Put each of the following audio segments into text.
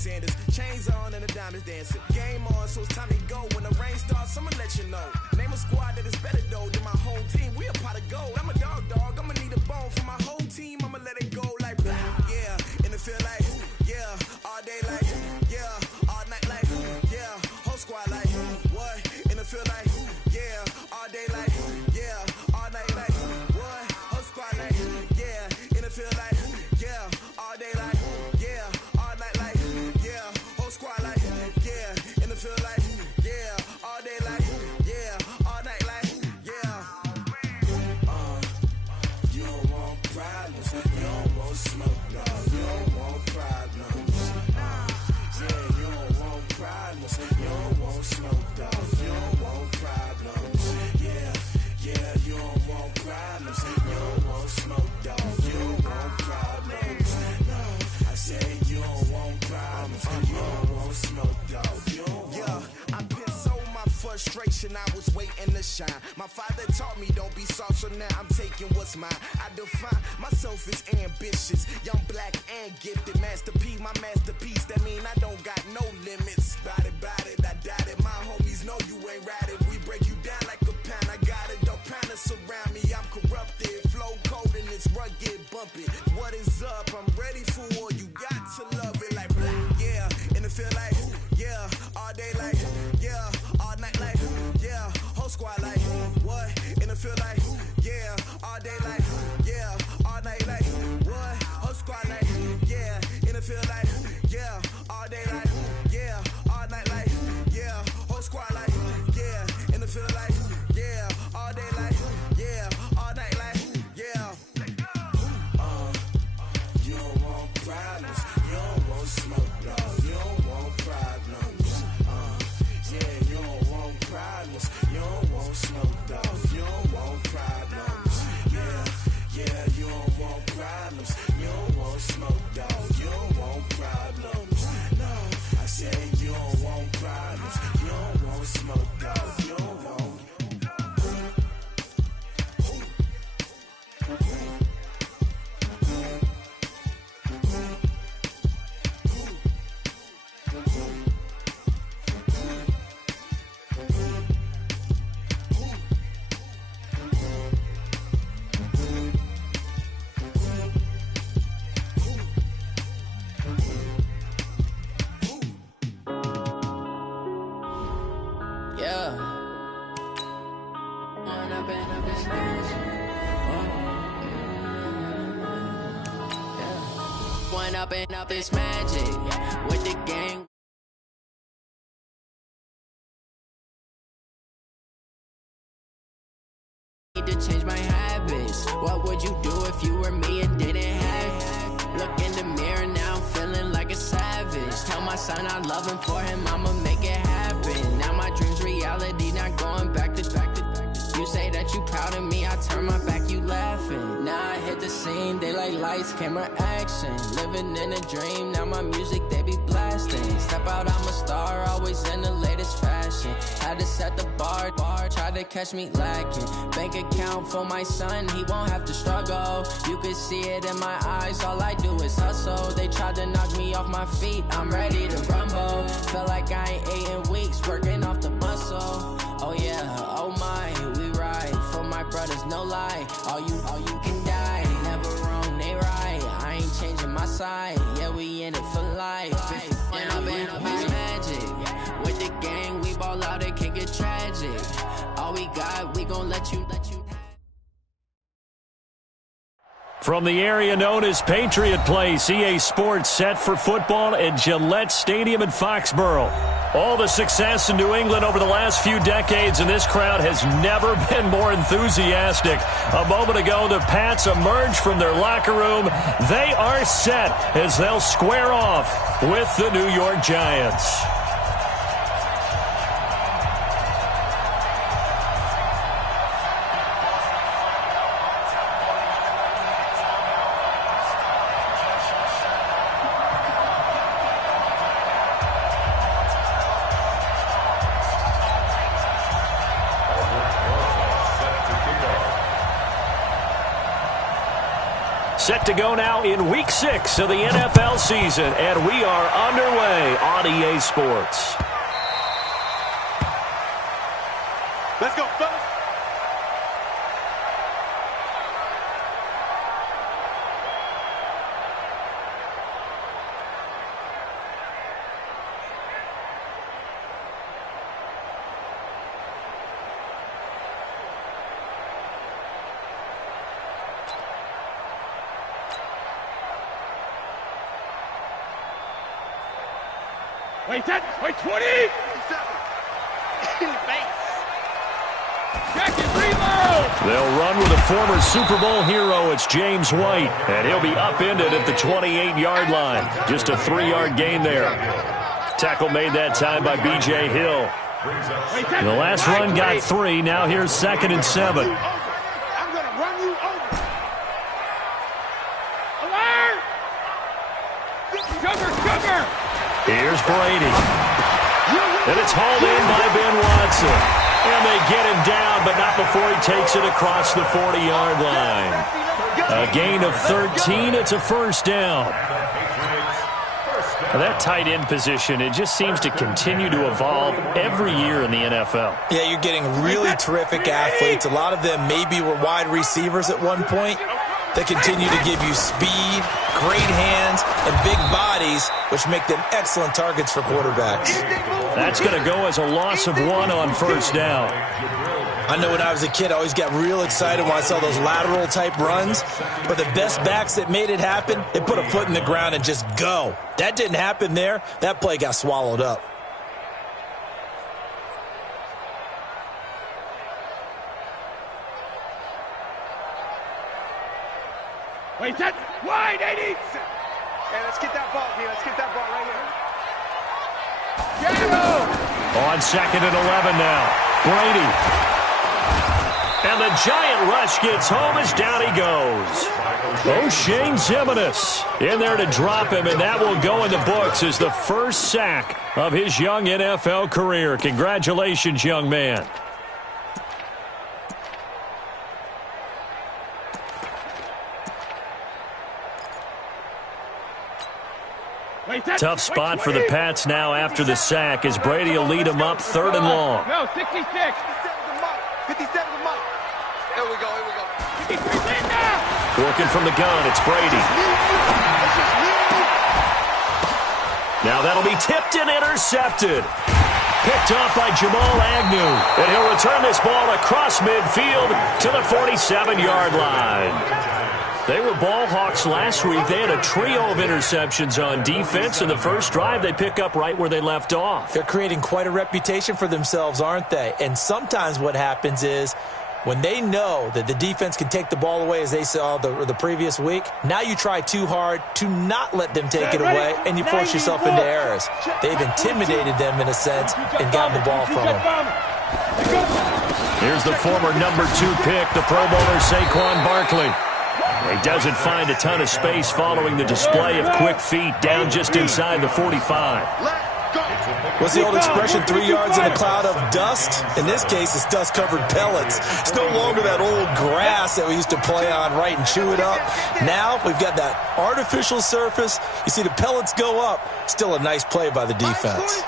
Sanders. Chains on and the diamonds dancing. Game on, so it's time to go. When the rain starts, I'ma let you know. Name a squad that is better though than my whole team. We a pot of gold. I'm a dog. I'ma need a bone for my whole team. I'ma let it go like, yeah. And it feel like, yeah. All day like, yeah. All night like, yeah. Whole squad like, what? And it feel like, yeah. All day like, yeah. All night like, what? Whole squad like, yeah. And it feel like, yeah. All day like, yeah. All night like, yeah. Whole squad like, yeah. And it feel like, yeah. All day like, yeah. All night like, yeah. You don't want problems. You don't want smoke, no. You don't want problems. Yeah, you don't want problems. You don't want smoke, dog. You don't want problems. Yeah, you don't want problems. You don't want smoke, dog. You don't want problems. No, I said you don't want problems. You don't want smoke, dog. You don't want. Yeah, I pissed so my frustration. I was waiting to shine. My father taught me don't be soft, so now I'm taking what's mine. I define myself as ambitious, young, black, and gifted. Master P, my masterpiece. That mean I don't got no limits. Bout it, I doubt it. My homies know you ain't ratted. We break you down like a pound. I got it, don't pound to surround me. I'm corrupted, flow cold and it's rugged, bumpy. What is up? I'm ready for war. You got to love it like black, yeah. And it feel like, yeah. All day like, yeah. All night like, yeah. Whole squad like, what? And it feel like, yeah. All day like, yeah. All night like, what? Whole squad like, yeah. And it feel like, yeah. All day like, yeah. All night like, yeah. Whole squad like, yeah. And it feel like, yeah. All day like, yeah. All night like, yeah. You don't want problems. You don't want smoke, no. You don't want problems. Yeah, you don't want problems. You don't want smoke, dog. You don't want problems. Yeah, you don't want problems. You don't want smoke, dog. You don't want problems. No, I said you don't want problems. You don't want smoke, dog. You don't want. Up this magic with the gang. Need to change my habits. What would you do if you were me and didn't have? Look in the mirror now, I'm feeling like a savage. Tell my son I love him, for him I'ma make it happen. Now my dream's reality, not going back to. You say that you proud of me, I turn my back, you laughing. Now I hit the scene, they like lights, camera, action. Living in a dream, now my music, they be blasting. Step out, I'm a star, always in the latest fashion. Had to set the bar, try to catch me lacking. Bank account for my son, he won't have to struggle. You can see it in my eyes, all I do is hustle. They tried to knock me off my feet, I'm ready to rumble. Feel like I ain't ate in weeks, working off the muscle. Oh yeah, oh my, we ride for my brothers, no lie. All you can die, never wrong, they right. I ain't changing my side, yeah, we in it for life. And I've been up this magic with the gang, we ball out, it can get tragic. All we got, we gon' let you. From the area known as Patriot Place, EA Sports set for football at Gillette Stadium in Foxborough. All the success in New England over the last few decades, and this crowd has never been more enthusiastic. A moment ago, the Pats emerged from their locker room. They are set as they'll square off with the New York Giants. Set to go now in Week 6 of the NFL season, and we are underway on EA Sports. Let's go, fellas. Wait 10, wait 20! They'll run with a former Super Bowl hero. It's James White, and he'll be upended at the 28-yard line. Just a 3-yard gain there. Tackle made that time by B.J. Hill. The last run got 3. Now here's 2nd and 7. I'm going to run you over. Alert! Sugar! Here's Brady. And it's hauled in by Ben Watson. And they get him down, but not before he takes it across the 40-yard line. A gain of 13. It's a first down. That tight end position, it just seems to continue to evolve every year in the NFL. Yeah, you're getting really terrific athletes. A lot of them maybe were wide receivers at one point. They continue to give you speed, great hands, and big bodies, which make them excellent targets for quarterbacks. That's going to go as a loss of 1 on first down. I know when I was a kid, I always got real excited when I saw those lateral-type runs. But the best backs that made it happen, they put a foot in the ground and just go. That didn't happen there. That play got swallowed up. Wait, that wide, 80. Hey, let's get that ball here. Let's get that ball right here. On 2nd and 11 now. Brady. And the giant rush gets home as down he goes. O'Shane Ximines in there to drop him, and that will go in the books as the first sack of his young NFL career. Congratulations, young man. Tough spot for the Pats now after the sack as Brady will lead them up 3rd and long. No, 66. 57 the mark. Here we go. 53 now. Working from the gun, it's Brady. Now that'll be tipped and intercepted. Picked off by Jamal Agnew. And he'll return this ball across midfield to the 47-yard line. They were ball hawks last week. They had a trio of interceptions on defense. In the first drive, they pick up right where they left off. They're creating quite a reputation for themselves, aren't they? And sometimes what happens is when they know that the defense can take the ball away, as they saw the previous week, now you try too hard to not let them take it away, and you force yourself into errors. They've intimidated them in a sense and gotten the ball from them. Here's the former number 2 pick, the Pro Bowler Saquon Barkley. He doesn't find a ton of space following the display of quick feet down just inside the 45. What's the old expression, 3 yards in a cloud of dust? In this case, it's dust-covered pellets. It's no longer that old grass that we used to play on, right, and chew it up. Now we've got that artificial surface. You see the pellets go up. Still a nice play by the defense.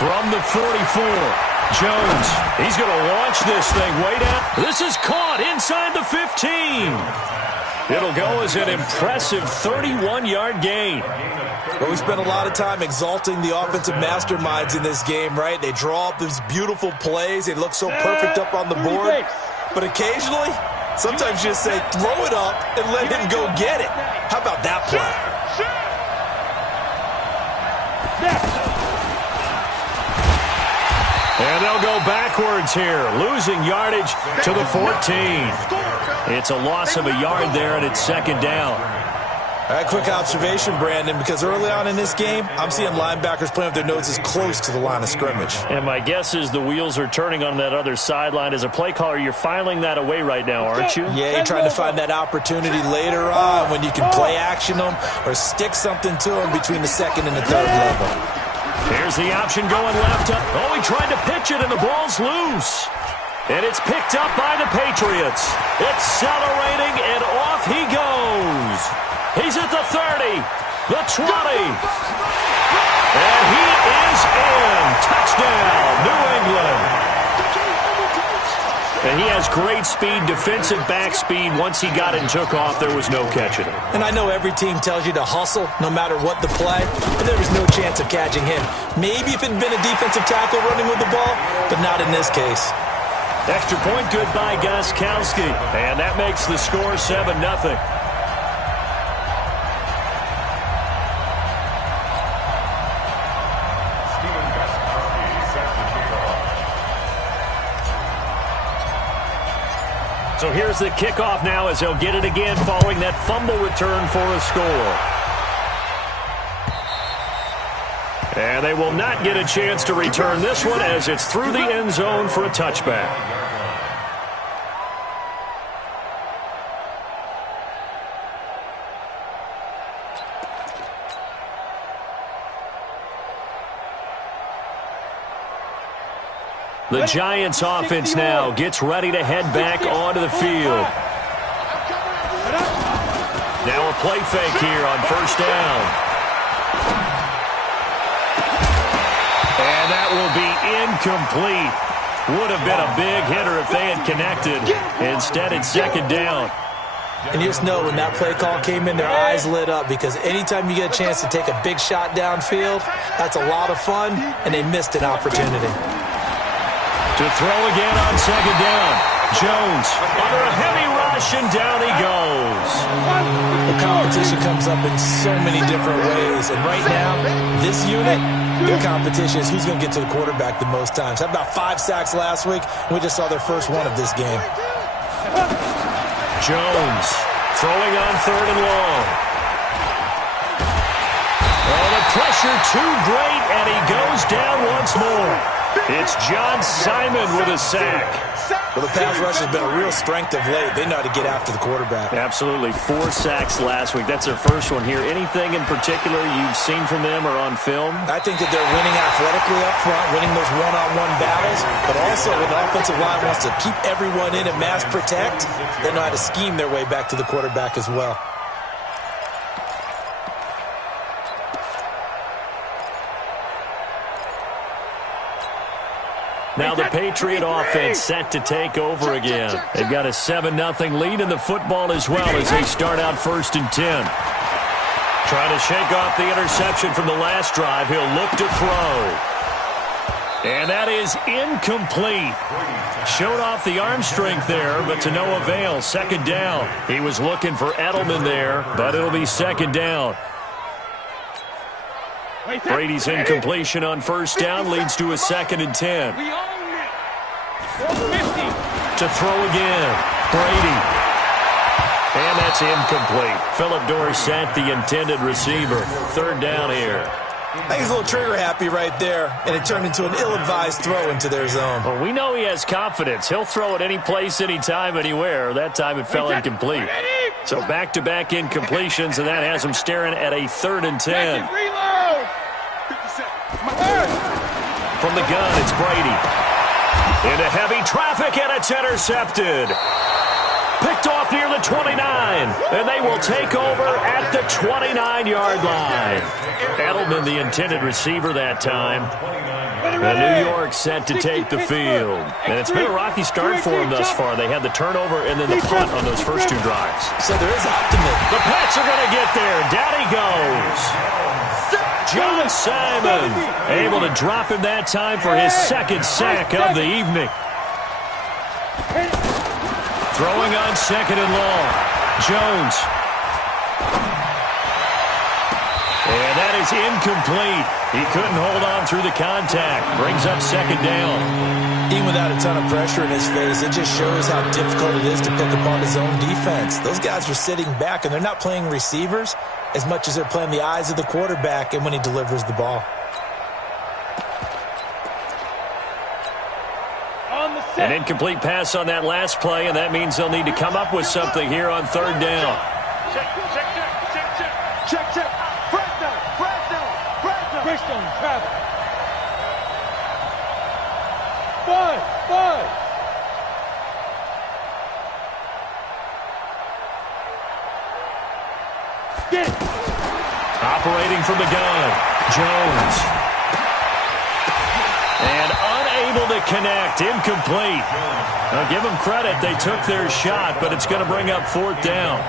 From the 44. Jones, he's going to launch this thing way down. This is caught inside the 15. It'll go as an impressive 31-yard gain. Well, we spent a lot of time exalting the offensive masterminds in this game, right? They draw up these beautiful plays. They look so perfect up on the board. But occasionally, sometimes you just say, throw it up and let him go get it. How about that play? And they'll go backwards here, losing yardage to the 14. It's a loss of a yard there, and it's 2nd down. All right, quick observation, Brandon, because early on in this game, I'm seeing linebackers playing with their noses close to the line of scrimmage. And my guess is the wheels are turning on that other sideline. As a play caller, you're filing that away right now, aren't you? Yeah, you're trying to find that opportunity later on when you can play action them or stick something to them between the 2nd and the 3rd level. Here's the option going left up. Oh, he tried to pitch it, and the ball's loose. And it's picked up by the Patriots. Accelerating, and off he goes. He's at the 30, the 20. And he is in. Touchdown, New England. And he has great speed, defensive back speed. Once he got it and took off, there was no catching him. And I know every team tells you to hustle no matter what the play, but there was no chance of catching him. Maybe if it had been a defensive tackle running with the ball, but not in this case. Extra point good by Gostkowski. And that makes the score 7-0. So here's the kickoff now as they'll get it again following that fumble return for a score. And they will not get a chance to return this one as it's through the end zone for a touchback. The Giants offense now gets ready to head back onto the field. Now a play fake here on first down. And that will be incomplete. Would have been a big hitter if they had connected. Instead, it's second down. And you just know when that play call came in, their eyes lit up because anytime you get a chance to take a big shot downfield, that's a lot of fun, and they missed an opportunity. To throw again on second down. Jones under a heavy rush, and down he goes. The competition comes up in so many different ways. And right now, this unit, their competition is who's going to get to the quarterback the most times. Had about 5 sacks last week. We just saw their first one of this game. Jones throwing on third and long. Oh, the pressure too great, and he goes down once more. It's John Simon with a sack. Well, the pass rush has been a real strength of late. They know how to get after the quarterback. Absolutely. 4 sacks last week. That's their first one here. Anything in particular you've seen from them or on film? I think that they're winning athletically up front, winning those one-on-one battles, but also when the offensive line wants to keep everyone in and mass protect, they know how to scheme their way back to the quarterback as well. Now the Patriot offense set to take over again. They've got a 7-0 lead in the football as well as they start out 1st and 10. Trying to shake off the interception from the last drive. He'll look to throw. And that is incomplete. Showed off the arm strength there, but to no avail. Second down. He was looking for Edelman there, but it'll be second down. Brady's incompletion on first down leads to a 2nd and 10. To throw again, Brady. And that's incomplete. Philip Dorsett, the intended receiver. Third down here. I think he's a little trigger happy right there, and it turned into an ill-advised throw into their zone. Well, we know he has confidence. He'll throw it any place, anytime, anywhere. That time it fell incomplete. So back-to-back incompletions, and that has him staring at a 3rd and 10. From the gun, it's Brady. Into heavy traffic, and it's intercepted. Picked off near the 29, and they will take over at the 29-yard line. Edelman, the intended receiver that time. And New York set to take the field. And it's been a rocky start for them thus far. They had the turnover and then the punt on those first 2 drives. So there is optimism. The Pats are going to get there. Down he goes. John Simon able to drop him that time for his 2nd sack of the evening. Throwing on 2nd and long. Jones. And that is incomplete. He couldn't hold on through the contact. Brings up 2nd down. Even without a ton of pressure in his face, it just shows how difficult it is to pick apart his own defense. Those guys are sitting back, and they're not playing receivers as much as they're playing the eyes of the quarterback and when he delivers the ball. An incomplete pass on that last play, and that means they'll need to come up with something here on 3rd down. Check. Preston, travel. Five. Operating from the gun, Jones. And unable to connect, incomplete. Now give them credit, they took their shot, but it's going to bring up 4th down.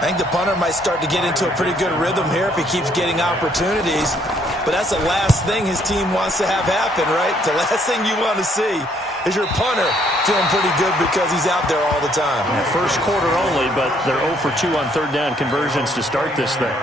I think the punter might start to get into a pretty good rhythm here if he keeps getting opportunities. But that's the last thing his team wants to have happen, right? The last thing you want to see is your punter feeling pretty good because he's out there all the time. Yeah, first quarter only, but they're 0 for 2 on 3rd down conversions to start this thing.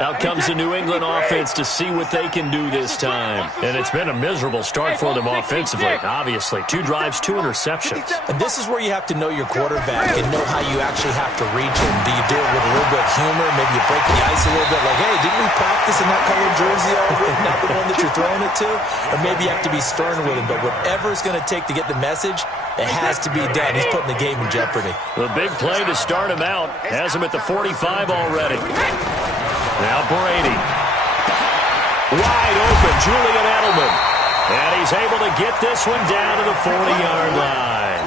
Out comes the New England offense to see what they can do this time. And it's been a miserable start for them offensively, obviously. 2 drives, 2 interceptions. And this is where you have to know your quarterback and know how you actually have to reach him. Do you do it with a little bit of humor? Maybe you break the ice a little bit like, hey, didn't we practice in that colored jersey already? Not the one that you're throwing it to? Or maybe you have to be stern with him. But whatever it's going to take to get the message, it has to be done. He's putting the game in jeopardy. The big play to start him out has him at the 45 already. Now Brady. Wide open, Julian Edelman. And he's able to get this one down to the 40-yard line.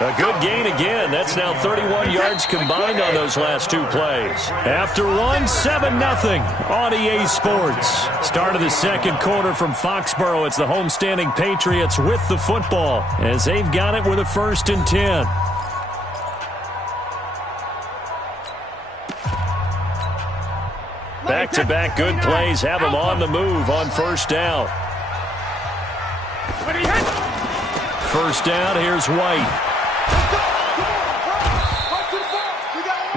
A good gain again. That's now 31 yards combined on those last 2 plays. After one, 7-0 on EA Sports. Start of the second quarter from Foxborough. It's the homestanding Patriots with the football as they've got it with a 1st and 10. Back-to-back good plays have them on the move on 1st down. 1st down, here's White.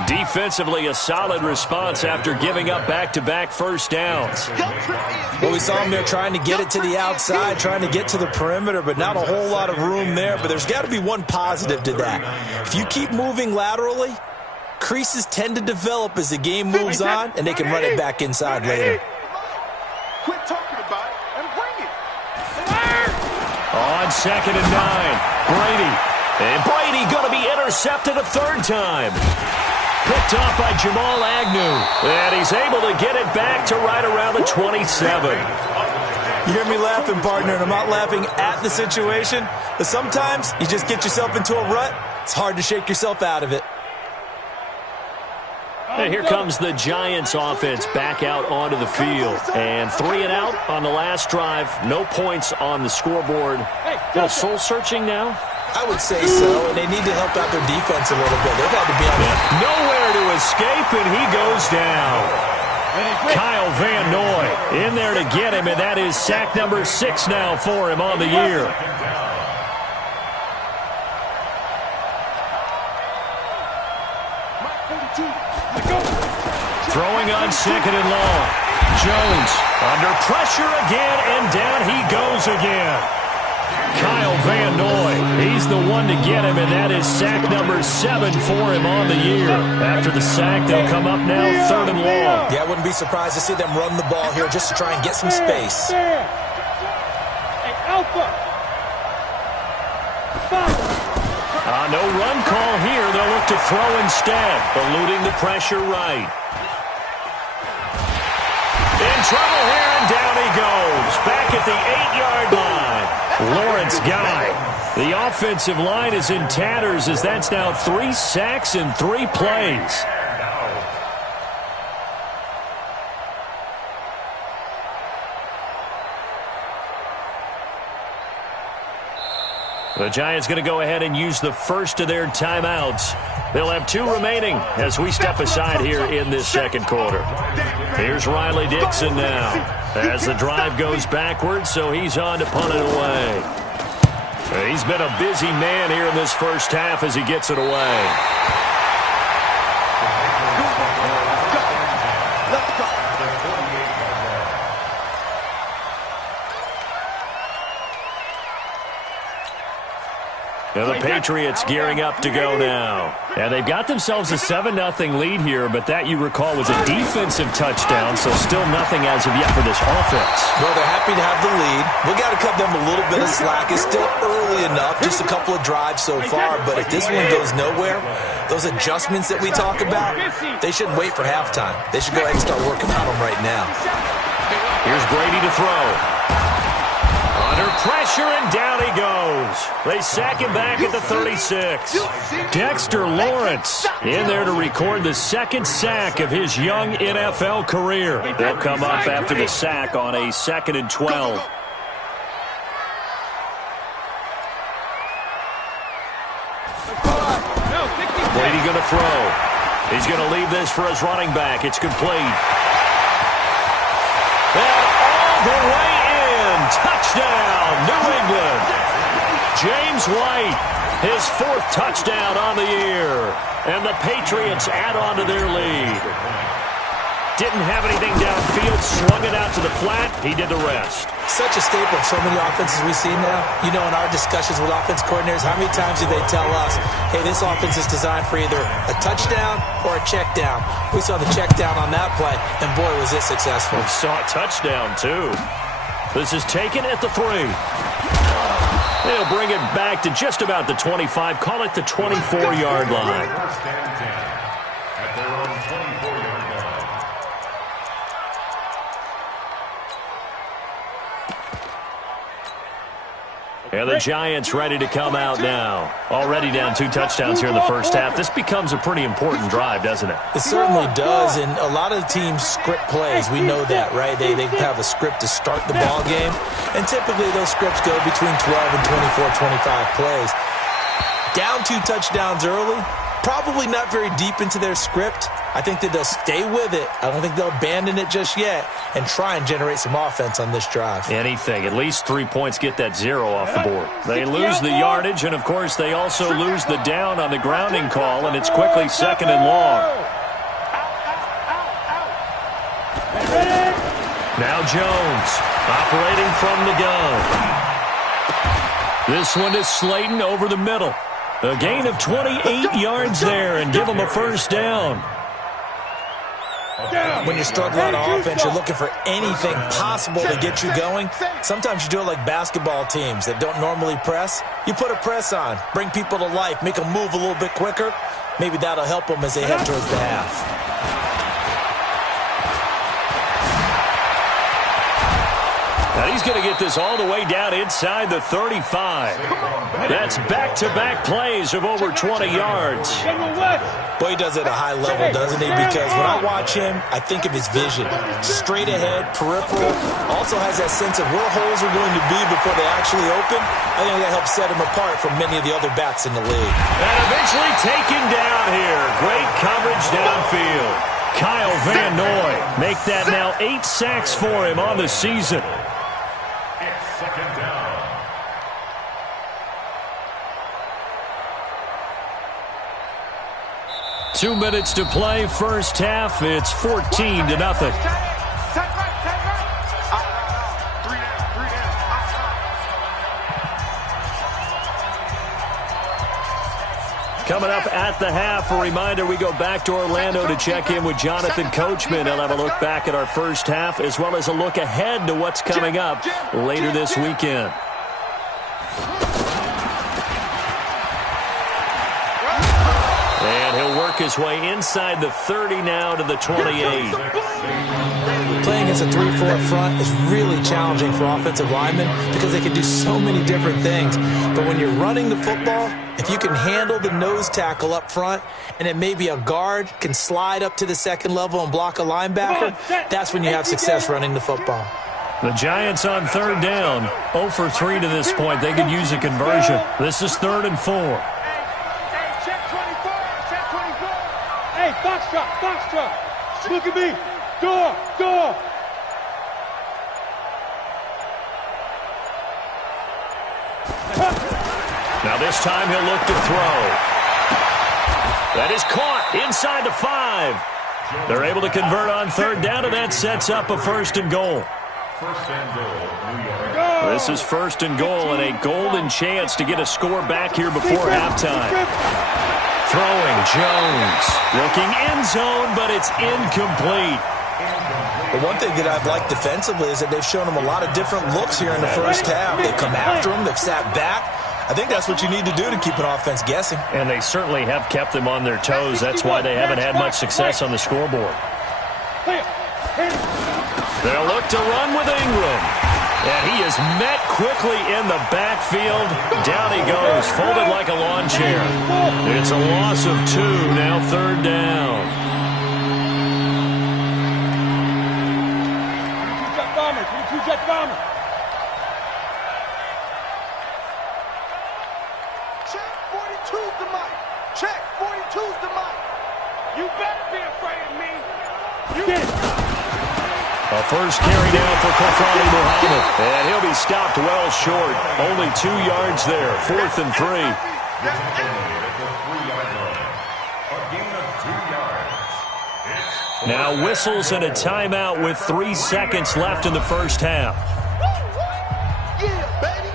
Defensively, a solid response after giving up back-to-back 1st downs. Well, we saw him there trying to get it to the outside, trying to get to the perimeter, but not a whole lot of room there. But there's got to be one positive to that. If you keep moving laterally, creases tend to develop as the game moves on, and they can run it back inside later. Quit talking about it and bring it. On 2nd and 9, Brady. And Brady going to be intercepted a 3rd time. Picked off by Jamal Agnew. And he's able to get it back to right around the 27. You hear me laughing, partner, and I'm not laughing at the situation, but sometimes you just get yourself into a rut. It's hard to shake yourself out of it. And here comes the Giants offense back out onto the field. And 3 and out on the last drive. No points on the scoreboard. A little soul-searching now? I would say so, and they need to help out their defense a little bit. They've had to be on it. Nowhere to escape, and he goes down. Kyle Van Noy in there to get him, and that is sack number 6 now for him on the year. Throwing on 2nd and long. Jones under pressure again, and down he goes again. Kyle Van Noy, he's the one to get him, and that is sack number 7 for him on the year. After the sack, they'll come up now 3rd and long. Yeah, I wouldn't be surprised to see them run the ball here just to try and get some space. No run call here. They'll look to throw instead, eluding the pressure right. In trouble here, and down he goes. Back at the 8-yard line. Lawrence Guy. The offensive line is in tatters as that's now 3 sacks in 3 plays. The Giants going to go ahead and use the first of their timeouts. They'll have 2 remaining as we step aside here in this second quarter. Here's Riley Dixon now as the drive goes backwards, so he's on to punt it away. He's been a busy man here in this first half as he gets it away. Now the Patriots gearing up to go now. And they've got themselves a 7-0 lead here, but that, you recall, was a defensive touchdown, so still nothing as of yet for this offense. Well, they're happy to have the lead. We got to cut them a little bit of slack. It's still early enough, just a couple of drives so far, but if this one goes nowhere, those adjustments that we talk about, they shouldn't wait for halftime. They should go ahead and start working on them right now. Here's Brady to throw. Under pressure. pressure, and down he goes. They sack him back at the 36. Dexter Lawrence in there to record the second sack of his young NFL career. They'll come up after the sack on a 2nd and 12. Brady going to throw. He's going to leave this for his running back. It's complete. And all the way in. Touchdown, New England. James White, his 4th touchdown on the year. And the Patriots add on to their lead. Didn't have anything downfield, swung it out to the flat. He did the rest. Such a staple of so many offenses we see now. You know, in our discussions with offense coordinators, how many times do they tell us, hey, this offense is designed for either a touchdown or a check down. We saw the check down on that play, and boy, was it successful. We saw a touchdown, too. This is taken at the 3. They'll bring it back to just about the 25. Call it the 24-yard line. At their own 24-yard line. And the Giants ready to come out now. Already down 2 touchdowns here in the first half. This becomes a pretty important drive, doesn't it? It certainly does, and a lot of teams script plays. We know that, right? They have a script to start the ball game, and typically those scripts go between 12 and 24, 25 plays. Down 2 touchdowns early, probably not very deep into their script. I think that they'll stay with it. I don't think they'll abandon it just yet and try and generate some offense on this drive. Anything. At least 3 points get that 0 off the board. They lose the yardage, and, of course, they also lose the down on the grounding call, and it's quickly 2nd and long. Now Jones operating from the gun. This one is Slayton over the middle. A gain of 28 yards there and give them a first down. When you're struggling on offense, you're looking for anything possible to get you going. Sometimes you do it like basketball teams that don't normally press. You put a press on, bring people to life, make them move a little bit quicker. Maybe that'll help them as they head towards the half. And he's going to get this all the way down inside the 35. That's back-to-back plays of over 20 yards. Boy, he does it at a high level, doesn't he? Because when I watch him, I think of his vision. Straight ahead, peripheral. Also has that sense of where holes are going to be before they actually open. I think that helps set him apart from many of the other backs in the league. And eventually taken down here. Great coverage downfield. Kyle Van Noy make that now 8 sacks for him on the season. 2nd down. Two minutes to play, first half. It's 14-0. Coming up at the half, a reminder, we go back to Orlando to check in with Jonathan Coachman. He'll have a look back at our first half as well as a look ahead to what's coming up later this weekend. And he'll work his way inside the 30 now to the 28. Playing against a 3-4 front is really challenging for offensive linemen because they can do so many different things. But when you're running the football, if you can handle the nose tackle up front and then maybe a guard can slide up to the second level and block a linebacker, that's when you have success running the football. The Giants on 3rd down, 0 for 3 to this point. They could use a conversion. This is 3rd and 4. Hey, box truck. Look at me. Door. Now this time he'll look to throw. That is caught inside the 5. They're able to convert on 3rd down, and that sets up a 1st and goal. 1st and goal, New York. This is 1st and goal and a golden chance to get a score back here before halftime. Throwing Jones. Looking end zone, but it's incomplete. The one thing that I've liked defensively is that they've shown him a lot of different looks here in the first half. They've come after him. They've sat back. I think that's what you need to do to keep an offense guessing. And they certainly have kept them on their toes. That's why they haven't had much success on the scoreboard. They'll look to run with Ingram. And he is met quickly in the backfield. Down he goes, folded like a lawn chair. It's a loss of 2, now 3rd down. Jet bomber. Check 42's the mic. Check 42's the mic. You better be afraid of me. You A first carry now for Kofani Muhammad. And he'll be stopped well short. Only 2 yards there. 4th and 3. Now whistles and a timeout with 3 seconds left in the first half. Yeah, baby.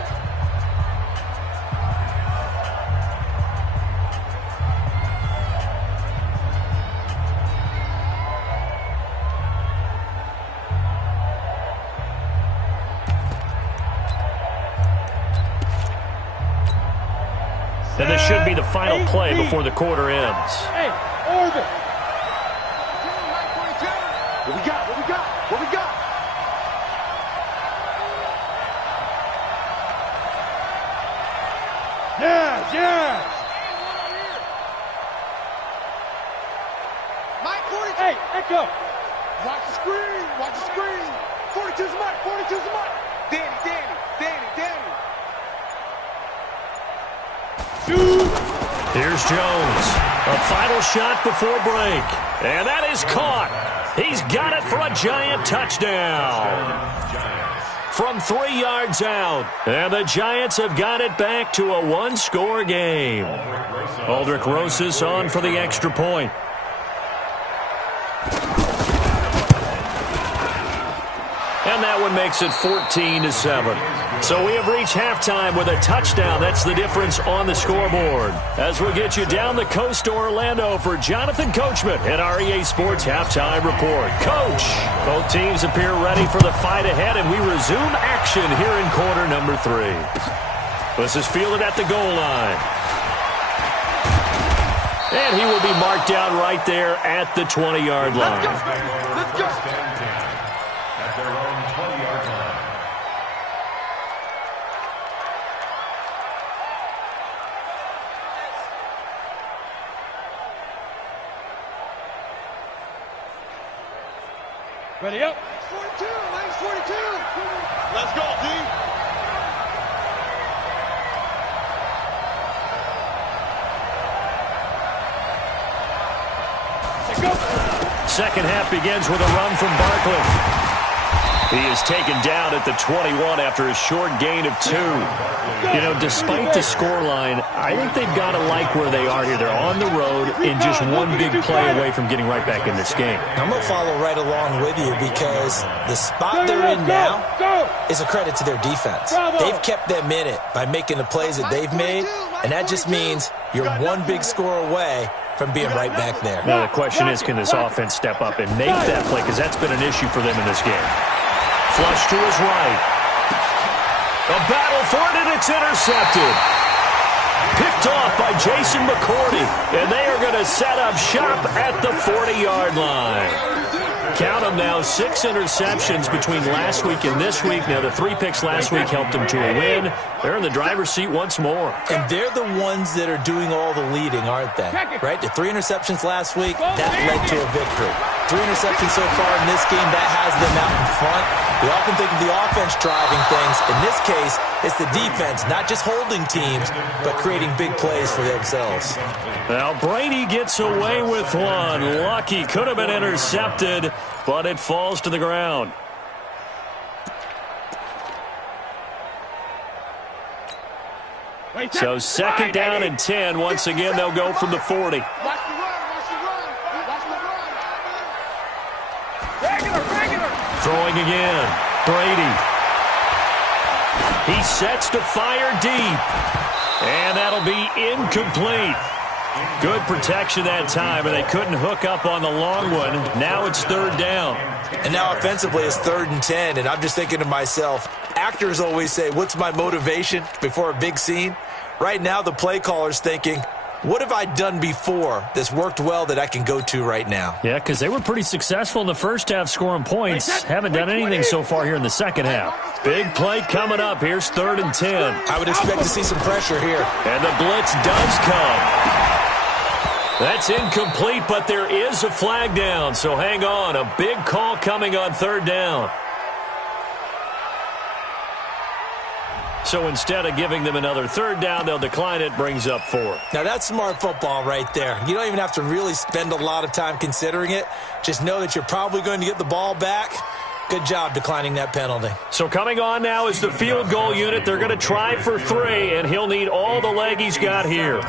And this should be the final play before the quarter ends. Hey, orbit. What we got? What we got? What we got? Yeah. Mike 42. Hey, echo. Watch the screen. Watch the screen. 42's Mike. 42's Mike. Danny. Shoot. Here's Jones. A final shot before break. And that is caught. He's got it for a Giant touchdown. From 3 yards out. And the Giants have got it back to a 1-score game. Aldrich Rosas on for the extra point. And that one makes it 14-7. So we have reached halftime with a touchdown. That's the difference on the scoreboard. As we get you down the coast to Orlando for Jonathan Coachman at our EA Sports Halftime Report. Coach, both teams appear ready for the fight ahead, and we resume action here in quarter number 3. This is fielded at the goal line. And he will be marked down right there at the 20-yard line. Let's go. At their own 20-yard line. Ready up. 42. Lane's 42. Let's go, D. Let's go. Second half begins with a run from Barkley. He is taken down at the 21 after a short gain of 2. You know, despite the scoreline, I think they've got to like where they are here. They're on the road and just one big play away from getting right back in this game. I'm going to follow right along with you because the spot they're in now is a credit to their defense. They've kept them in it by making the plays that they've made, and that just means you're one big score away from being right back there. Now the question is, can this offense step up and make that play? Because that's been an issue for them in this game. Flush to his right. A battle for it, and it's intercepted. Picked off by Jason McCourty, and they are going to set up shop at the 40-yard line. Count them now, 6 interceptions between last week and this week. Now, the 3 picks last week helped them to a win. They're in the driver's seat once more. And they're the ones that are doing all the leading, aren't they? Right? The 3 interceptions last week, that led to a victory. 3 interceptions so far in this game, that has them out in front. We often think of the offense driving things. In this case, it's the defense, not just holding teams, but creating big plays for themselves. Now, Brady gets away with one. Lucky, could have been intercepted, but it falls to the ground. So second down and 10. Once again, they'll go from the 40. Throwing again. Brady. He sets to fire deep. And that'll be incomplete. Good protection that time, and they couldn't hook up on the long one. Now it's third down. And now offensively it's 3rd and 10, and I'm just thinking to myself, actors always say, what's my motivation before a big scene? Right now the play caller's thinking, What have I done before that's worked well that I can go to right now? Yeah, because they were pretty successful in the first half scoring points. Haven't done anything so far here in the second half. Big play coming up. Here's 3rd and 10. I would expect to see some pressure here. And the blitz does come. That's incomplete, but there is a flag down, so hang on. A big call coming on 3rd down. So instead of giving them another 3rd down, they'll decline it, brings up 4th. Now, that's smart football right there. You don't even have to really spend a lot of time considering it. Just know that you're probably going to get the ball back. Good job declining that penalty. So coming on now is the field goal unit. They're going to try for 3, and he'll need all the leg he's got here.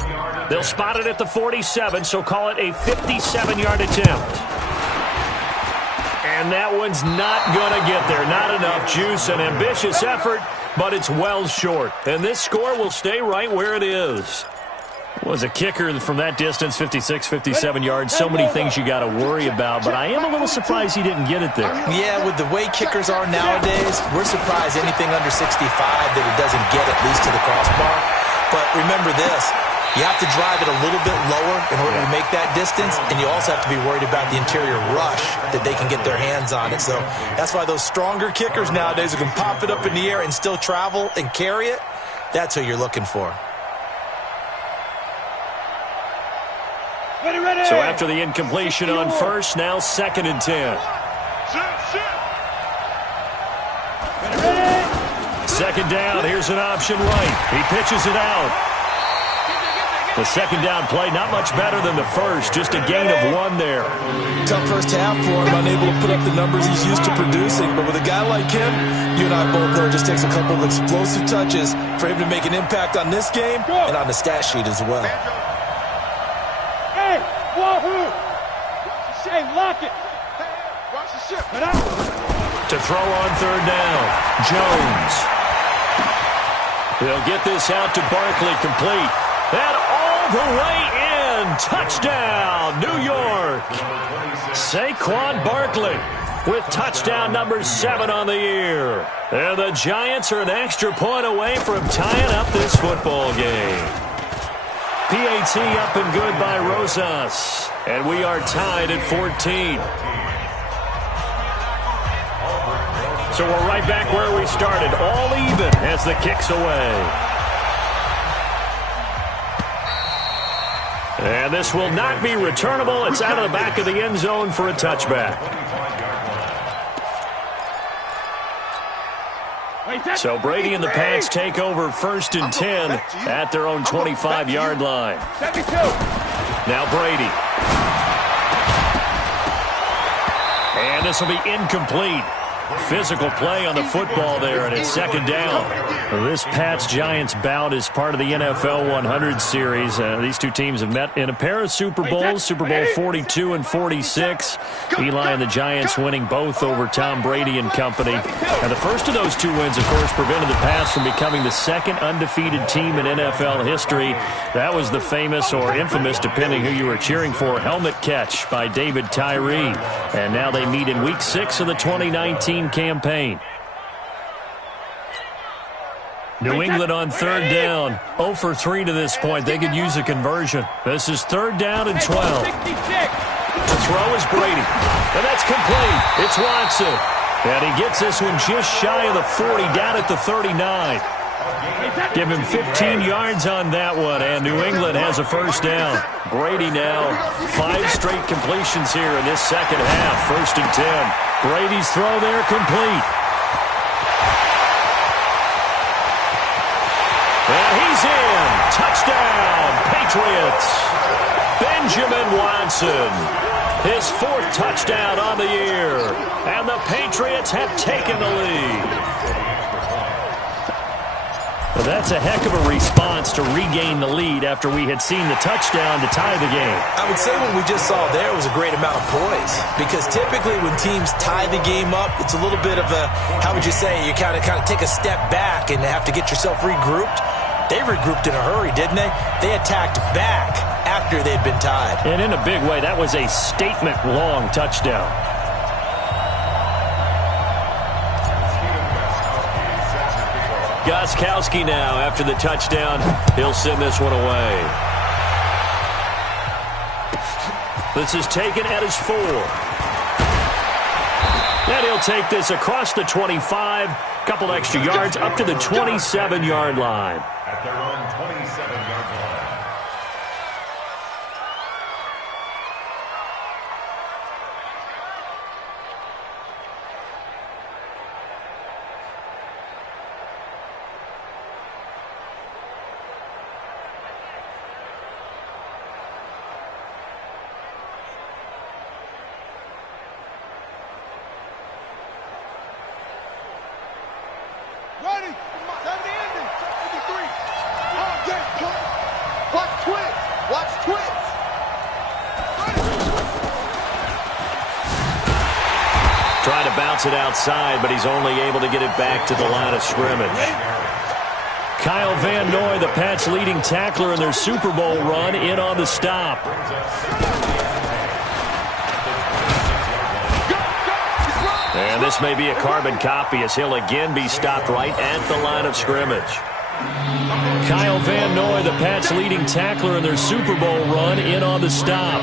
They'll spot it at the 47, so call it a 57-yard attempt. And that one's not going to get there. Not enough juice. An ambitious effort, but it's well short. And this score will stay right where it is. Was a kicker from that distance, 56, 57 yards. So many things you got to worry about, but I am a little surprised he didn't get it there. Yeah, with the way kickers are nowadays, we're surprised anything under 65 that it doesn't get at least to the crossbar. But remember this, you have to drive it a little bit lower in order to make that distance, and you also have to be worried about the interior rush that they can get their hands on it. So that's why those stronger kickers nowadays who can pop it up in the air and still travel and carry it, that's who you're looking for. Ready. So after the incompletion on 1st, now 2nd and 10. Ready. 2nd down, here's an option right. He pitches it out. The 2nd down play, not much better than the first, just a gain of 1 there. Tough first half for him, unable to put up the numbers he's used to producing. But with a guy like him, you and I both know it just takes a couple of explosive touches for him to make an impact on this game and on the stat sheet as well. Hey, wahoo! Shane, lock it. Watch the ship. To throw on 3rd down, Jones. He'll get this out to Barkley, complete. And all the way in. Touchdown, New York. Saquon Barkley with touchdown number 7 on the year. And the Giants are an extra point away from tying up this football game. PAT up and good by Rosas. And we are tied at 14. So we're right back where we started, all even as the kick's away. And this will not be returnable. It's out of the back of the end zone for a touchback. So Brady and the Pats take over 1st and 10 at their own 25-yard line. Now Brady. And this will be incomplete. Physical play on the football there, and it's 2nd down. This Pats-Giants bout is part of the NFL 100 series. These two teams have met in a pair of Super Bowls, Super Bowl 42 and 46. Eli and the Giants winning both over Tom Brady and company. And the first of those 2 wins, of course, prevented the Pats from becoming the 2nd undefeated team in NFL history. That was the famous or infamous, depending who you were cheering for, helmet catch by David Tyree. And now they meet in Week 6 of the 2019 campaign. New England on 3rd down. 0 for 3 to this point. They could use a conversion. This is 3rd down and 12. To throw is Brady. And that's complete. It's Watson. And he gets this one just shy of the 40, down at the 39. Give him 15 yards on that one, and New England has a 1st down. Brady now 5 straight completions here in this second half. 1st and 10. Brady's throw there complete. And he's in. Touchdown, Patriots. Benjamin Watson. His 4th touchdown on the year. And the Patriots have taken the lead. Well, that's a heck of a response to regain the lead after we had seen the touchdown to tie the game. I would say what we just saw there was a great amount of poise, because typically when teams tie the game up, it's a little bit of a, how would you say, you kind of take a step back and have to get yourself regrouped. They regrouped in a hurry, didn't they? They attacked back after they'd been tied. And in a big way, that was a statement-long touchdown. Gostkowski now after the touchdown. He'll send this one away. This is taken at his 4. And he'll take this across the 25, couple extra yards up to the 27-yard line. At their own 27-yard line. Ready? 70 ending. 53. Hard game, coach. Watch twins. Watch twins. Trying to bounce it outside, but he's only able to get it back to the line of scrimmage. Kyle Van Noy, the Pats' leading tackler in their Super Bowl run, in on the stop. And this may be a carbon copy as he'll again be stopped right at the line of scrimmage. Kyle Van Noy, the Pats' leading tackler in their Super Bowl run, in on the stop.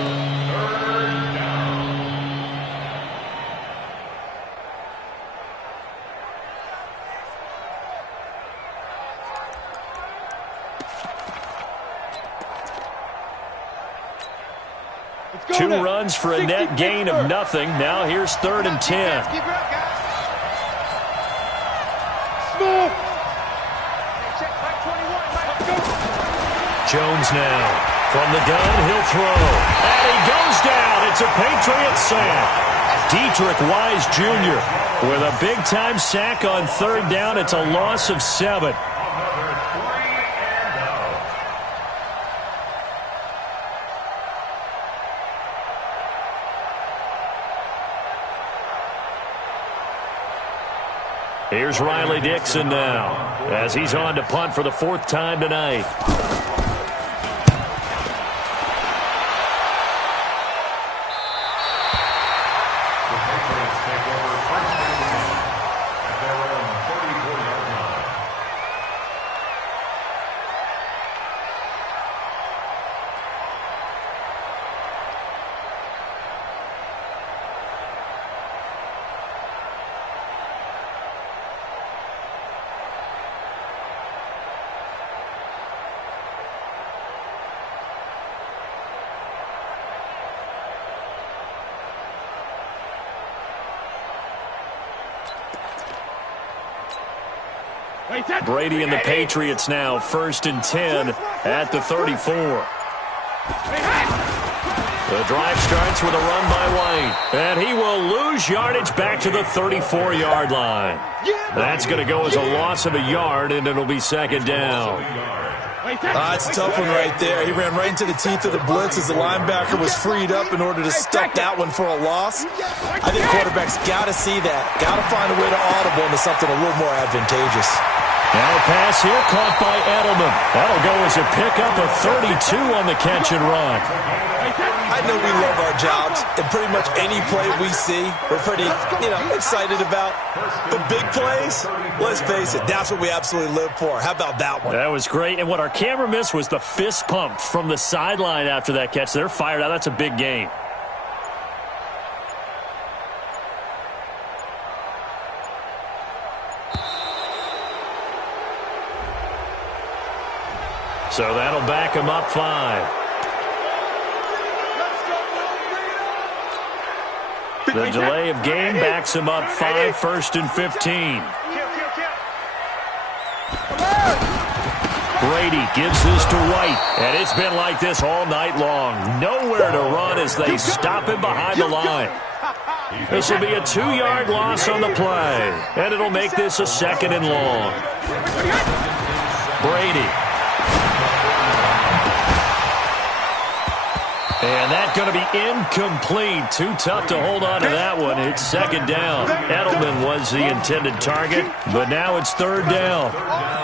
Two runs for a net gain of nothing. Now here's 3rd and 10. Keep it up, guys. Smooth. Check Mike 21. Mike, go. Jones now. From the gun, he'll throw. And he goes down. It's a Patriot sack. Dietrich Wise Jr. with a big-time sack on 3rd down. It's a loss of 7. Here's Riley Dixon now as he's on to punt for the 4th time tonight. The Patriots take over first and 10 at their own 34-yard line. Brady and the Patriots now 1st and 10 at the 34. The drive starts with a run by White, and he will lose yardage back to the 34-yard line. That's going to go as a loss of a yard, and it'll be 2nd down. It's a tough one right there. He ran right into the teeth of the blitz as the linebacker was freed up in order to stuff that one for a loss. I think quarterbacks got to see that. Got to find a way to audible into something a little more advantageous. Now a pass here caught by Edelman. That'll go as a pickup of 32 on the catch and run. I know we love our jobs, and pretty much any play we see, we're pretty, excited about. But big plays, let's face it, that's what we absolutely live for. How about that one? That was great, and what our camera missed was the fist pump from the sideline after that catch. They're fired out. That's a big game. So that'll back him up 5. The delay of game backs him up 5, 1st and 15. Brady gives this to White, and it's been like this all night long. Nowhere to run as they stop him behind the line. This will be a 2-yard loss on the play, and it'll make this a 2nd and long. Brady. And that's going to be incomplete. Too tough to hold on to that one. It's 2nd down. Edelman was the intended target, but now it's 3rd down.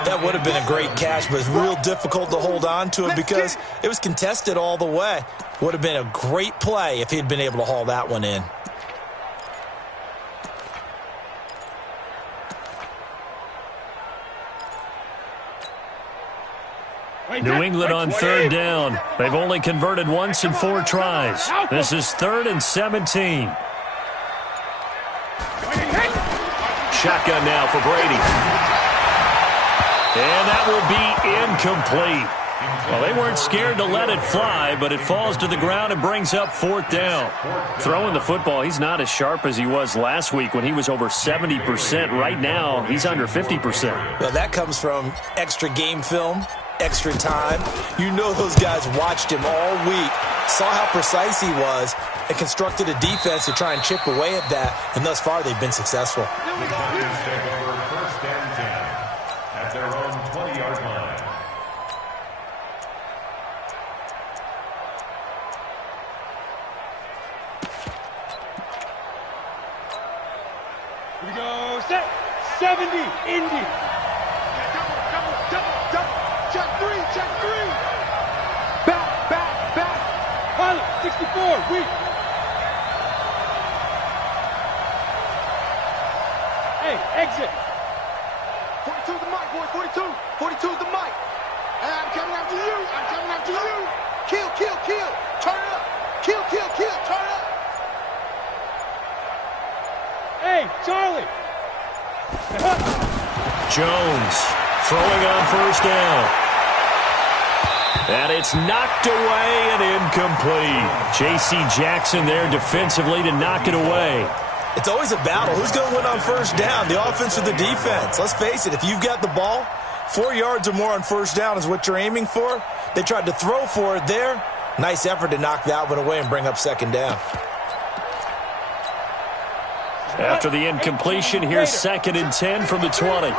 That would have been a great catch, but it's real difficult to hold on to it because it was contested all the way. Would have been a great play if he'd been able to haul that one in. New England on third down. They've only converted once in 4 tries. This is 3rd and 17. Shotgun now for Brady. And that will be incomplete. Well, they weren't scared to let it fly, but it falls to the ground and brings up 4th down. Throwing the football, he's not as sharp as he was last week when he was over 70%. Right now, he's under 50%. Well, that comes from extra game film, extra time. You know those guys watched him all week, saw how precise he was, and constructed a defense to try and chip away at that, and thus far they've been successful. The Giants take over 1st and 10 at their own 20-yard line. Here we go. Set. 70. Indy. Double. Check 3. Back. Pilot. 64. Weak. Hey, exit. 42 the mic, boys. 42. 42 the mic. I'm coming after you. Kill. Turn it up. Kill. Turn it up. Hey, Charlie. Jones throwing on 1st down. And it's knocked away and incomplete. J.C. Jackson there defensively to knock it away. It's always a battle. Who's going to win on 1st down, the offense or the defense? Let's face it, if you've got the ball, 4 yards or more on 1st down is what you're aiming for. They tried to throw for it there. Nice effort to knock that one away and bring up 2nd down. After the incompletion, here's 2nd and 10 from the 20.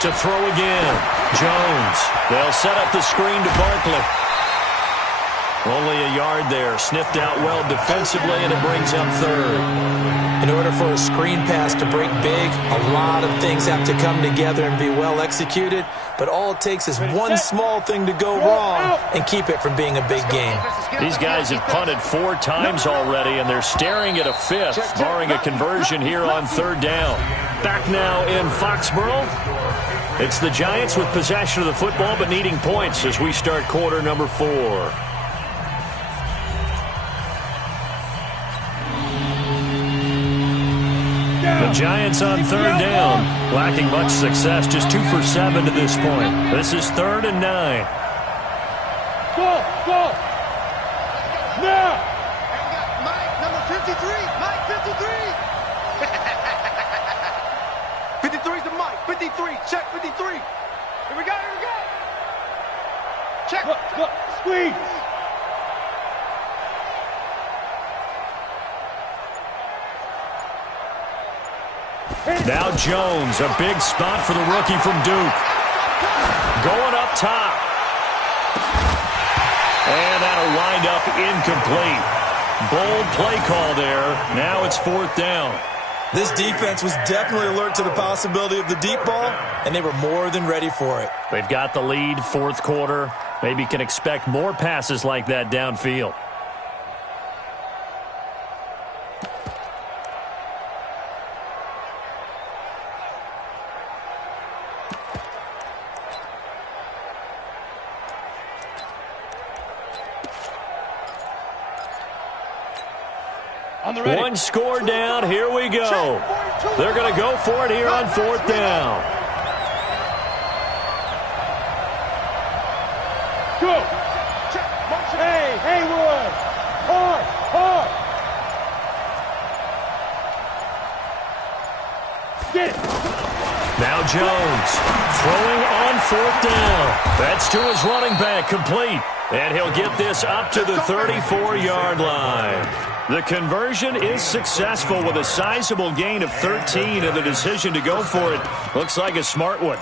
To throw again. Jones. They'll set up the screen to Barkley. Only a yard there. Sniffed out well defensively, and it brings up 3rd. In order for a screen pass to break big, a lot of things have to come together and be well executed. But all it takes is one small thing to go wrong and keep it from being a big game. These guys have punted 4 times already, and they're staring at a 5th, barring a conversion here on 3rd down. Back now in Foxborough. It's the Giants with possession of the football but needing points as we start quarter number 4. The Giants on 3rd down, lacking much success, just 2 for 7 to this point. This is 3rd and 9. Go! Now! Mike, number 53! Mike, 53! 53's the Mike, 53, check 53. Here we go! Check! Look, squeeze! Now Jones, a big spot for the rookie from Duke. Going up top. And that'll wind up incomplete. Bold play call there. Now it's 4th down. This defense was definitely alert to the possibility of the deep ball, and they were more than ready for it. They've got the lead, 4th quarter. Maybe can expect more passes like that downfield. One score down. Here we go. They're going to go for it here on 4th down. Go. Hey, Haywood. Hard. Get it. Now Jones throwing on 4th down. That's to his running back, complete. And he'll get this up to the 34-yard line. The conversion is successful with a sizable gain of 13, and the decision to go for it looks like a smart one.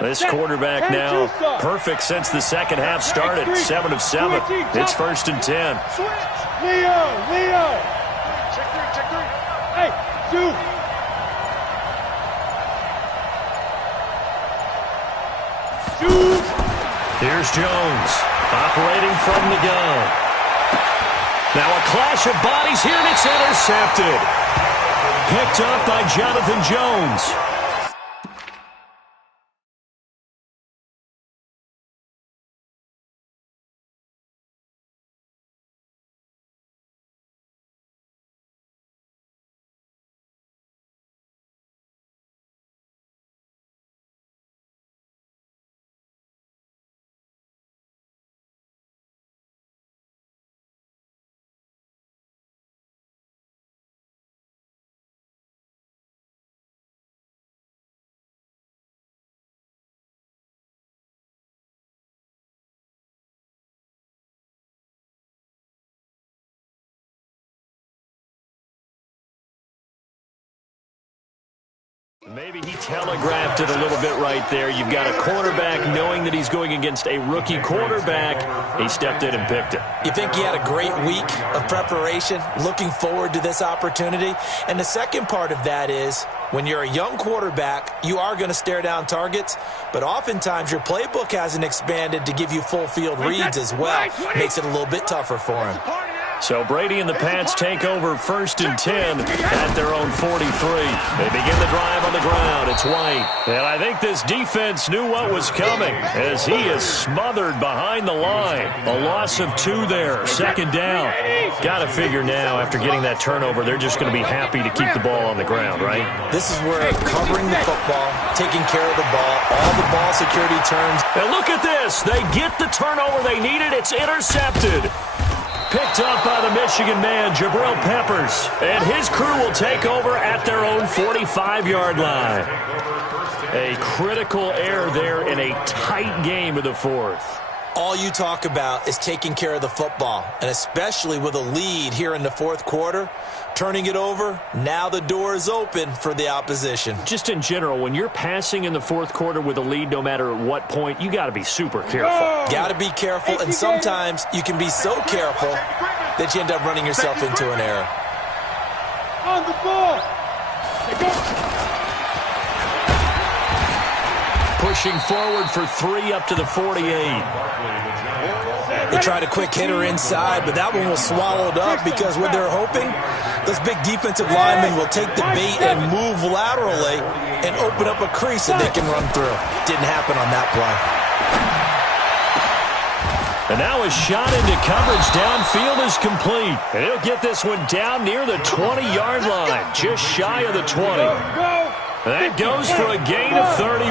This quarterback now perfect since the second half started. 7 of 7. It's 1st and 10. Leo. Check 3. Hey, shoot. Shoot. Here's Jones operating from the gun. Now a clash of bodies here, and it's intercepted. Picked up by Jonathan Jones. Maybe he telegraphed it a little bit right there. You've got a quarterback knowing that he's going against a rookie quarterback. He stepped in and picked it. You think he had a great week of preparation, looking forward to this opportunity? And the second part of that is, when you're a young quarterback, you are going to stare down targets, but oftentimes your playbook hasn't expanded to give you full field reads as well. Makes it a little bit tougher for him. So Brady and the Pats take over 1st and 10 at their own 43. They begin the drive on the ground. It's White. And I think this defense knew what was coming as he is smothered behind the line. A loss of 2 there. 2nd down. Got to figure now, after getting that turnover, they're just going to be happy to keep the ball on the ground, right? This is where covering the football, taking care of the ball, all the ball security terms. And look at this. They get the turnover they needed. It's intercepted. Picked up by the Michigan man, Jabril Peppers. And his crew will take over at their own 45-yard line. A critical error there in a tight game of the 4th. All you talk about is taking care of the football, and especially with a lead here in the 4th quarter, turning it over, now the door is open for the opposition. Just in general, when you're passing in the 4th quarter with a lead, no matter at what point, you got to be super careful. Got to be careful, and sometimes you can be so careful that you end up running yourself into an error. On the ball. Pushing forward for 3 up to the 48. They tried a quick hitter inside, but that one was swallowed up because what they're hoping, those big defensive linemen will take the bait and move laterally and open up a crease that they can run through. Didn't happen on that play. And now a shot into coverage downfield is complete. And he'll get this one down near the 20-yard line, just shy of the 20. That goes for a gain of 31.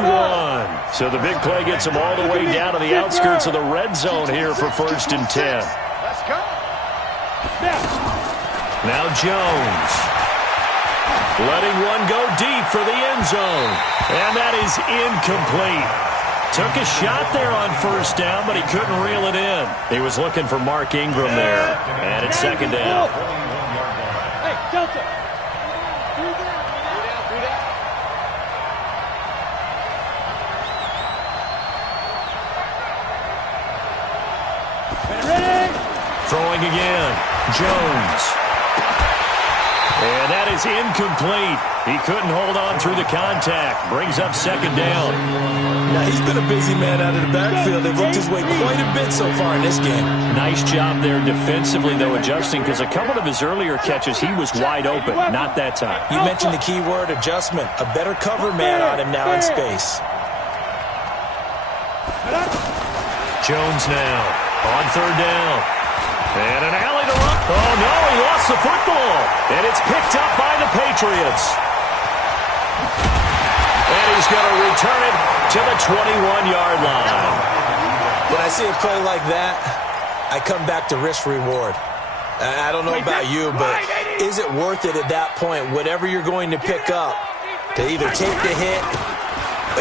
So the big play gets him all the way down to the outskirts of the red zone here for 1st and 10. Let's go. Now Jones. Letting one go deep for the end zone. And that is incomplete. Took a shot there on 1st down, but he couldn't reel it in. He was looking for Mark Ingram there. And it's 2nd down. Hey, Delta. Throwing again. Jones. And that is incomplete. He couldn't hold on through the contact. Brings up 2nd down. Now, he's been a busy man out of the backfield. They've looked his way quite a bit so far in this game. Nice job there defensively, though, adjusting, because a couple of his earlier catches, he was wide open. Not that time. You mentioned the key word, adjustment. A better cover man on him now in space. Jones now on 3rd down. And an alley to run. Oh, no, he lost the football. And it's picked up by the Patriots. And he's going to return it to the 21-yard line. When I see a play like that, I come back to risk-reward. I don't know about you, but is it worth it at that point, whatever you're going to pick up, to either take the hit,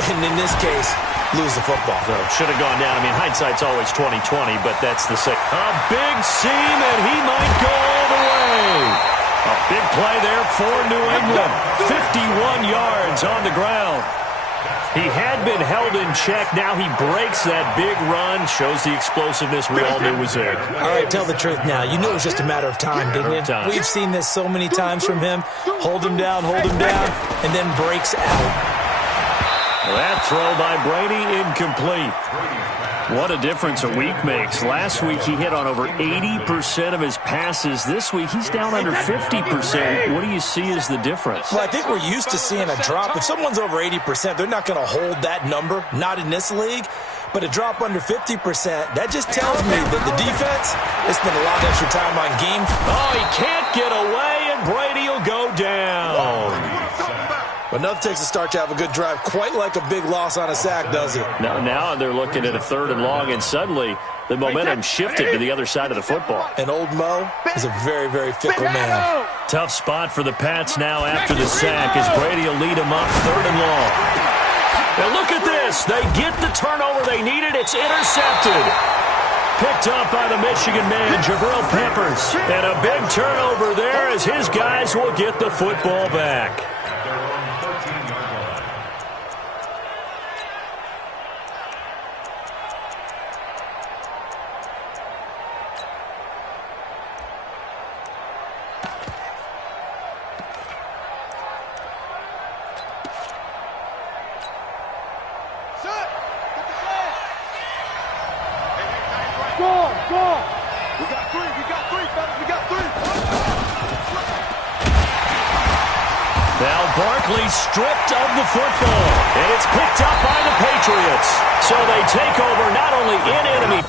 and in this case, lose the football? So should have gone down. I mean, hindsight's always 20/20, but that's the same. A big seam, and he might go all the way. A big play there for New England. 51 yards on the ground. He had been held in check. Now he breaks that big run. Shows the explosiveness we all knew was there. All right, tell the truth now. You knew it was just a matter of time, didn't you? We've seen this so many times from him. Hold him down, and then breaks out. That throw by Brady incomplete. What a difference a week makes. Last week he hit on over 80% of his passes. This week he's down under 50%. What do you see as the difference? Well, I think we're used to seeing a drop. If someone's over 80%, they're not going to hold that number, not in this league. But a drop under 50%, that just tells me that the defense has spent a lot of extra time on game. Oh, he can't get away, and Brady will go down. But nothing takes a start to have a good drive, quite like a big loss on a sack, does it? Now they're looking at a 3rd and long, and suddenly the momentum shifted to the other side of the football. And old Mo is a very, very fickle man. Tough spot for the Pats now after the sack as Brady will lead them up 3rd and long. Now look at this. They get the turnover they needed. It's intercepted. Picked up by the Michigan man, Jabril Peppers. And a big turnover there as his guys will get the football back. Stripped of the football, and it's picked up by the Patriots. So they take over not only in enemy.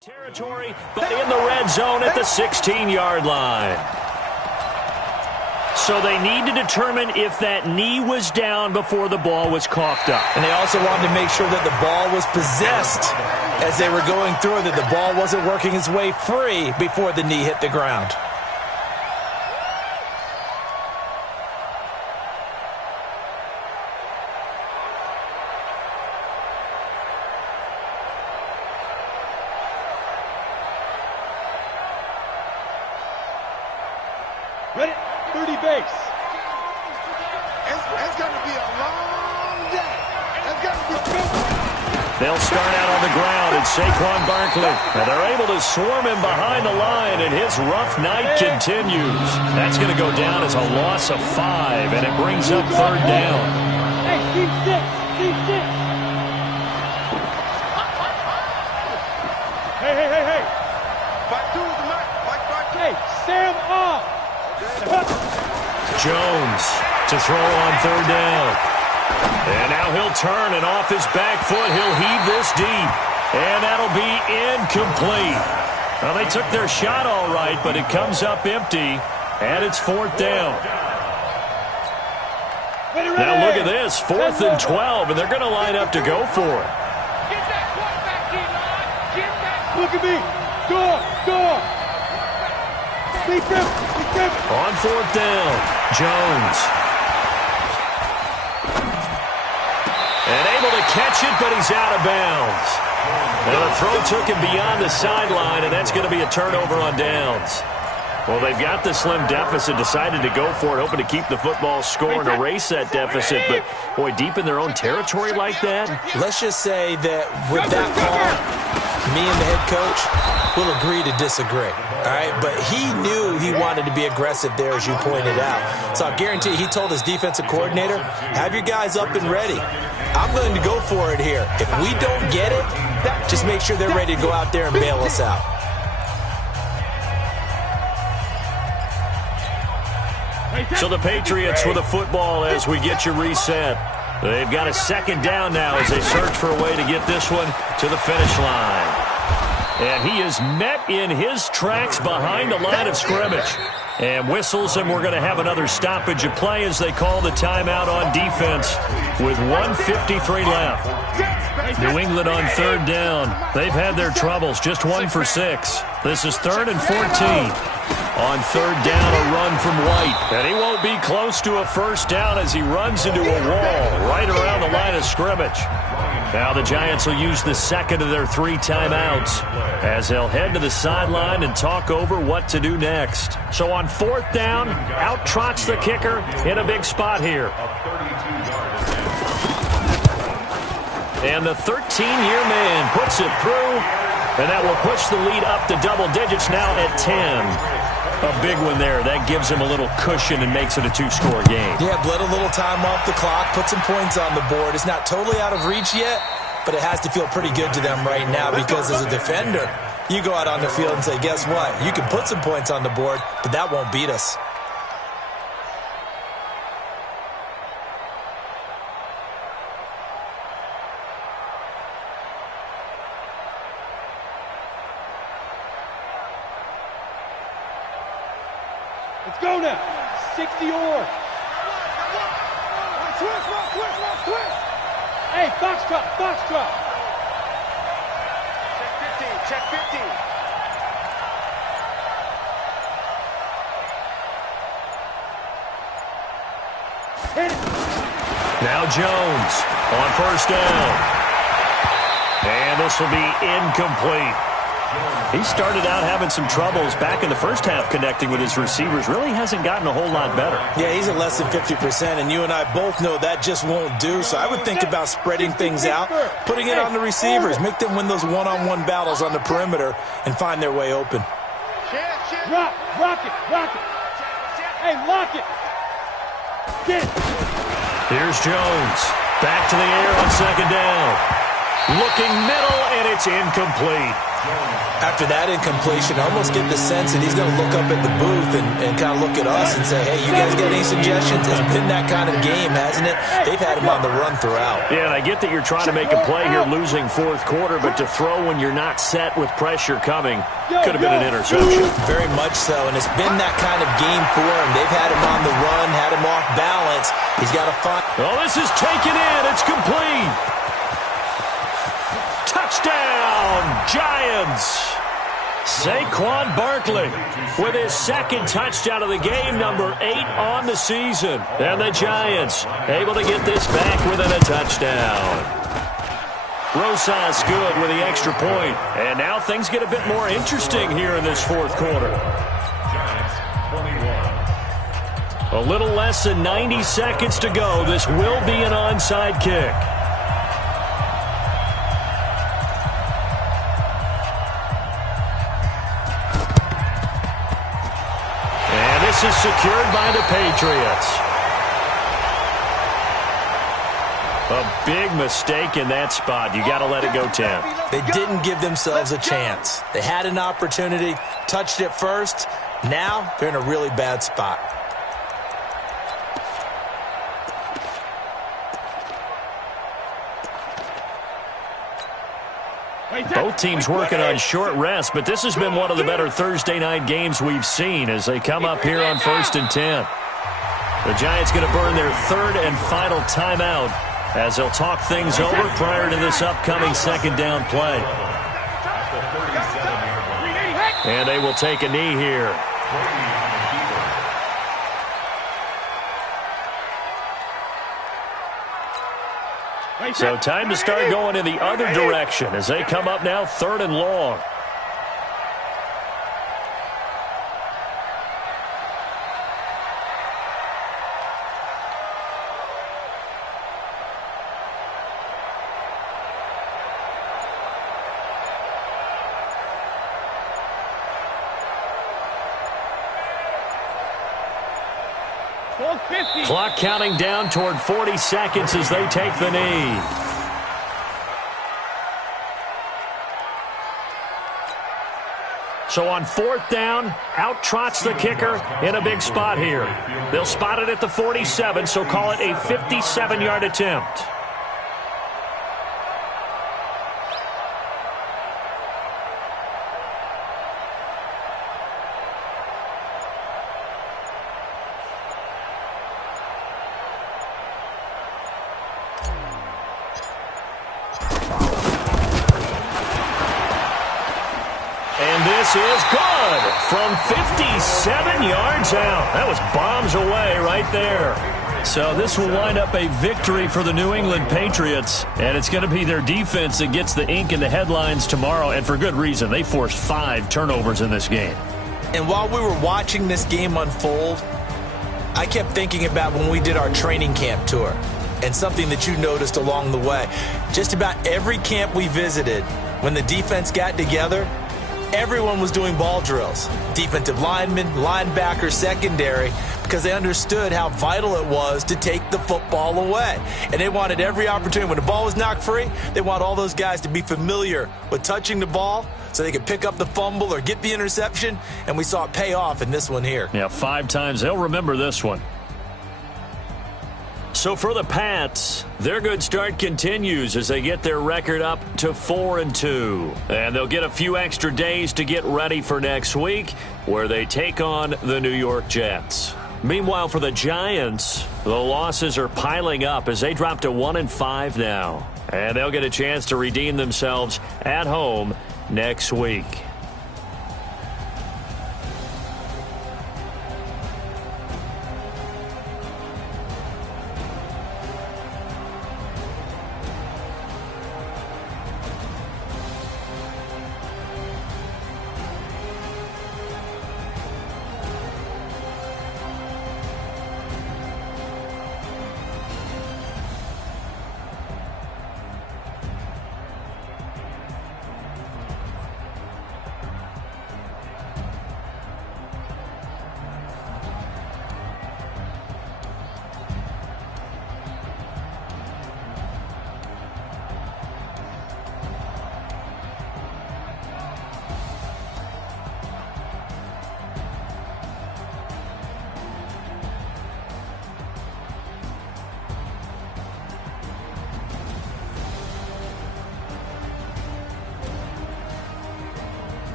Territory, but in the red zone at the 16-yard line. So they need to determine if that knee was down before the ball was coughed up. And they also wanted to make sure that the ball was possessed as they were going through, that the ball wasn't working its way free before the knee hit the ground. Ready? 30 base. It's going to be a long day. It's going to be good. They'll start out on the ground, and Saquon Barkley. And they're able to swarm him behind the line, and his rough night continues. That's going to go down as a loss of 5, and it brings up 3rd down. Hey, team 6. Team 6. Hey. Fight 2 with the mic. Fight 2. Hey, Sam off. Jones to throw on 3rd down. And now he'll turn, and off his back foot, he'll heave this deep. And that'll be incomplete. Well, they took their shot all right, but it comes up empty, and it's 4th down. Now look at this, 4th and 12, and they're going to line up to go for it. Get that quarterback, D-line. Get that. Look at me. Door. On 4th down, Jones. And able to catch it, but he's out of bounds. Now the throw took him beyond the sideline, and that's going to be a turnover on downs. Well, they've got the slim deficit, decided to go for it, hoping to keep the football score and erase that deficit. But, boy, deep in their own territory like that. Let's just say that with that call, me and the head coach will agree to disagree. All right, but he knew he wanted to be aggressive there, as you pointed out. So I guarantee he told his defensive coordinator, have your guys up and ready. I'm going to go for it here. If we don't get it, just make sure they're ready to go out there and bail us out. So the Patriots with a football as we get you reset. They've got a 2nd down now as they search for a way to get this one to the finish line. And he is met in his tracks behind the line of scrimmage. And whistles, and we're going to have another stoppage of play as they call the timeout on defense with 1:53 left. New England on third down. They've had their troubles, just 1 for 6. This is 3rd and 14. On third down, a run from White. And he won't be close to a first down as he runs into a wall right around the line of scrimmage. Now the Giants will use the second of their 3 timeouts as they'll head to the sideline and talk over what to do next. So on 4th down, out trots the kicker in a big spot here. And the 13-year man puts it through, and that will push the lead up to double digits now at 10. A big one there. That gives him a little cushion and makes it a 2-score game. Yeah, bled a little time off the clock, put some points on the board. It's not totally out of reach yet, but it has to feel pretty good to them right now because as a defender, you go out on the field and say, guess what? You can put some points on the board, but that won't beat us. Let's go now. 60 or. Twist. Hey, foxtrot. Check 15. Hit it. Now Jones on first down. And this will be incomplete. He started out having some troubles back in the first half connecting with his receivers. Really hasn't gotten a whole lot better. Yeah, he's at less than 50%, and you and I both know that just won't do. So I would think about spreading things out, putting it on the receivers, make them win those one-on-one battles on the perimeter and find their way open. Rock it. Hey, lock it. Get it. Here's Jones. Back to the air on second down. Looking middle, and it's incomplete. After that incompletion, I almost get the sense that he's going to look up at the booth and kind of look at us and say, hey, you guys got any suggestions? It's been that kind of game, hasn't it? They've had him on the run throughout. Yeah, and I get that you're trying to make a play here losing fourth quarter, but to throw when you're not set with pressure coming could have been an interception. Very much so, and it's been that kind of game for him. They've had him on the run, had him off balance. He's got to find... Oh, this is taken in. It's complete. Touchdown, Giants. Saquon Barkley with his second touchdown of the game, number 8 on the season. And the Giants able to get this back within a touchdown. Rosas good with the extra point. And now things get a bit more interesting here in this fourth quarter. A little less than 90 seconds to go. This will be an onside kick. This is secured by the Patriots. A big mistake in that spot. You got to let it go 10. They didn't give themselves a chance. They had an opportunity, touched it first. Now they're in a really bad spot. Both teams working on short rest, but this has been one of the better Thursday night games we've seen as they come up here on 1st and 10. The Giants going to burn their 3rd and final timeout as they'll talk things over prior to this upcoming second down play. And they will take a knee here. So time to start going in the other direction as they come up now 3rd and long. Clock counting down toward 40 seconds as they take the knee. So on 4th down, out trots the kicker in a big spot here. They'll spot it at the 47, so call it a 57-yard attempt. this is good from 57 yards out. That was bombs away right there. So this will wind up a victory for the New England Patriots, and it's going to be their defense that gets the ink in the headlines tomorrow, and for good reason. They forced 5 turnovers in this game. And while we were watching this game unfold, I kept thinking about when we did our training camp tour and something that you noticed along the way. Just about every camp we visited, when the defense got together, everyone was doing ball drills. Defensive linemen, linebackers, secondary, because they understood how vital it was to take the football away. And they wanted every opportunity. When the ball was knocked free, they want all those guys to be familiar with touching the ball so they could pick up the fumble or get the interception. And we saw it pay off in this one here. Yeah, 5 times. They'll remember this one. So for the Pats, their good start continues as they get their record up to 4-2. And they'll get a few extra days to get ready for next week, where they take on the New York Jets. Meanwhile, for the Giants, the losses are piling up as they drop to 1-5 now. And they'll get a chance to redeem themselves at home next week.